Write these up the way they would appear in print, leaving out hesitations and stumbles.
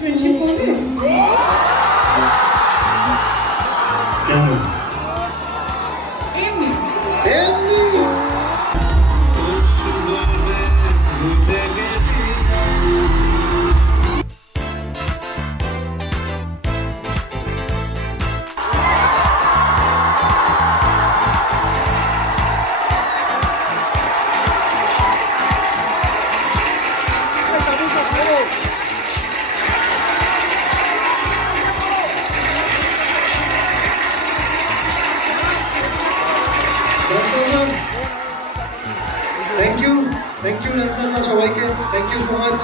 Friendship করবে? কেন? এমনি এমনি থ্যাংক ইউ রানসাররা সবাইকে thank you so much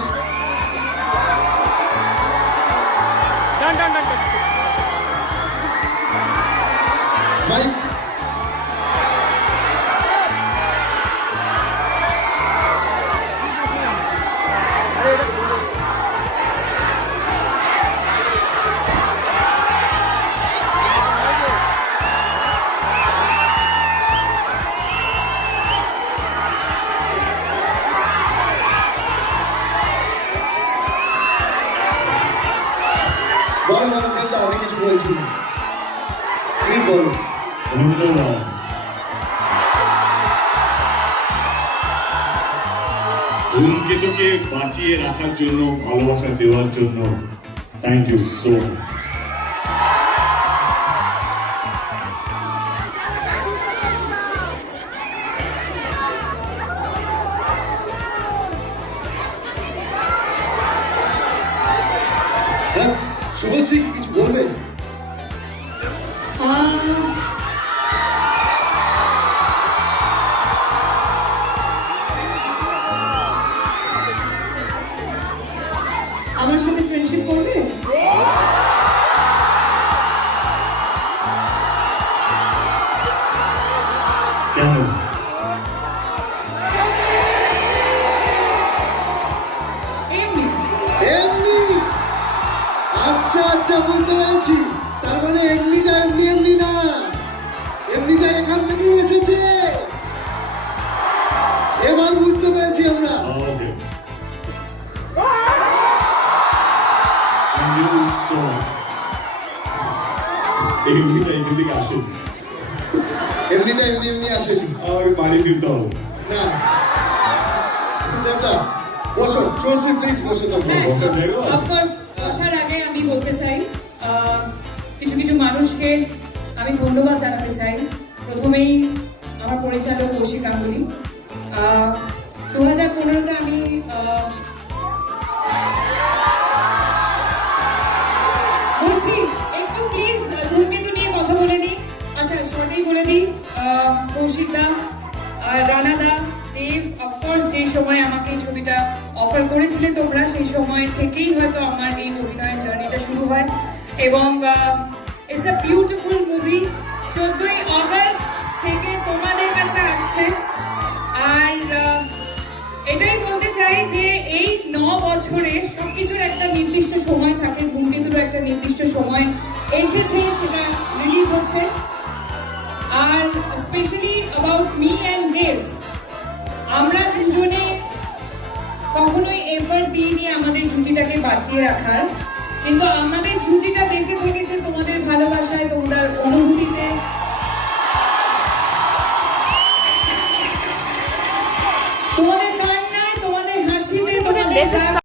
mike বলো বলো দেবদা আমি কিছু বলছি প্লিজ বলো ধন্যবাদ। ধূমকেতুকে বাঁচিয়ে রাখার জন্য, ভালোবাসা দেওয়ার জন্য থ্যাংক ইউ সো মাচ। হ্যাঁ শুভশ্রী কি কিছু বলবেন? আমার সাথে ফ্রেন্ডশিপ করবে? কেন? এমনি এমনি আচ্ছা আচ্ছা বুঝতে পেরেছি তার মানে এমনিটা এমনি এমনি না এমনিটা এখান থেকেই এসেছে এবার বুঝতে পেরেছি আমরা ওকে, থ্যাংক ইউ সো মাচ। এই মুভিটা এখান থেকে আসেনি, এমনিটা এমনি এমনি আসেনি আমাকে বাড়ি ফিরতে হবে। না দেবদা বসো শুভশ্রী প্লিজ বসো তোমরা হ্যাঁ, বসার জায়গা আছে? অফকোর্স বসার আগে আমি বলতে চাই কিছু কিছু মানুষকে আমি ধন্যবাদ জানাতে চাই। প্রথমেই আমার পরিচালক কৌশিক গাঙ্গুলি। 2015-তে আমি বলছি একটু প্লিজ ধূমকেতু নিয়ে কথা বলে নিই। আচ্ছা শর্টেই বলে দিই, কৌশিক দা আর রানা দা, দেব, অফকোর্স যে সময় আমাকে এই ছবিটা অফার করেছিলেন তোমরা, সেই সময় থেকেই হয়তো আমার এই অভিনয়ের জার্নিটা শুরু হয় এবং ইটস আ বিউটিফুল মুভি। 14ই অগস্ট থেকে তোমাদের কাছে আসছে আর এটাই বলতে চাই যে এই 9 বছরে সবকিছুর একটা নির্দিষ্ট সময় থাকে, ধূমকেতুরও একটা নির্দিষ্ট সময় এসেছে, সেটা রিলিজ হচ্ছে। আর স্পেশালি অ্যাবাউট মি অ্যান্ড দেব, আমরা দুজনে কখনোই এফর্ট দিইনি আমাদের জুটিটাকে বাঁচিয়ে রাখার, কিন্তু আমাদের জুটিটা বেঁচে থেকেছে তোমাদের ভালোবাসায়, তোমাদের অনুভূতিতে, তোমাদের কান্নায়, তোমাদের হাসিতে, তোমাদের